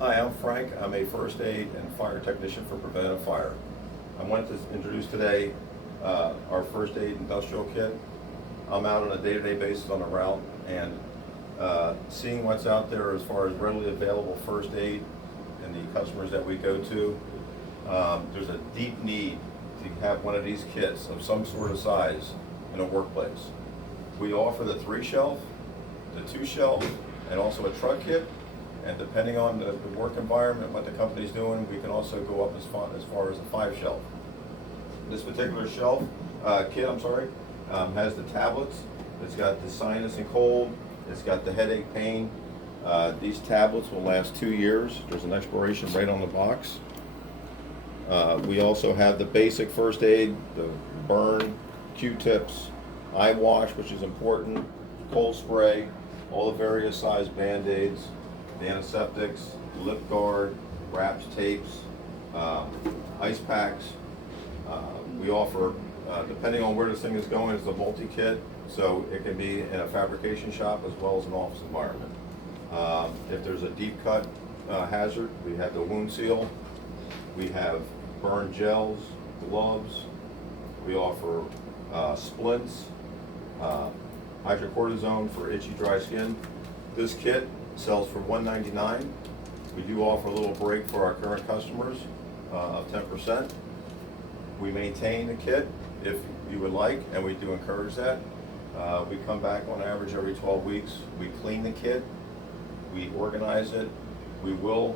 Hi, I'm Frank. I'm a first aid and fire technician for Preventive Fire. I wanted to introduce today our first aid industrial kit. I'm out on a day-to-day basis on the route and seeing what's out there as far as readily available first aid and the customers that we go to. There's a deep need to have one of these kits of some sort of size in a workplace. We offer the 3-shelf, the 2-shelf, and also a truck kit. And depending on the work environment, what the company's doing, we can also go up as far as a 5-shelf. This particular kit, has the tablets. It's got the sinus and cold. It's got the headache, pain. These tablets will last 2 years. There's an expiration right on the box. We also have the basic first aid, the burn, Q-tips, eye wash, which is important, cold spray, all the various size Band-Aids, the antiseptics, lip guard, wraps, tapes, ice packs. We offer, depending on where this thing is going, it's a multi-kit, so it can be in a fabrication shop as well as an office environment. If there's a deep cut hazard, we have the wound seal. We have burn gels, gloves. We offer splints, hydrocortisone for itchy, dry skin. This kit sells for $199. We do offer a little break for our current customers of 10%. We maintain the kit if you would like, and we do encourage that. We come back on average every 12 weeks. We clean the kit, we organize it. We will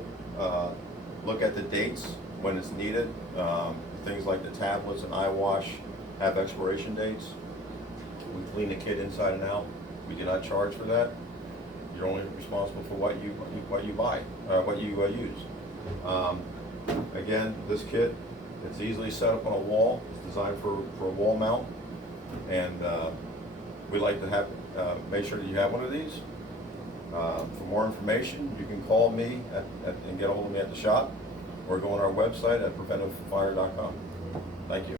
look at the dates when it's needed. Things like the tablets and eye wash have expiration dates. We clean the kit inside and out. We do not charge for that. You're only responsible for what you buy, what you use. Again, this kit, it's easily set up on a wall. It's designed for a wall mount, and we like to have make sure that you have one of these. For more information, you can call me and get a hold of me at the shop, or go on our website at preventivefire.com. Thank you.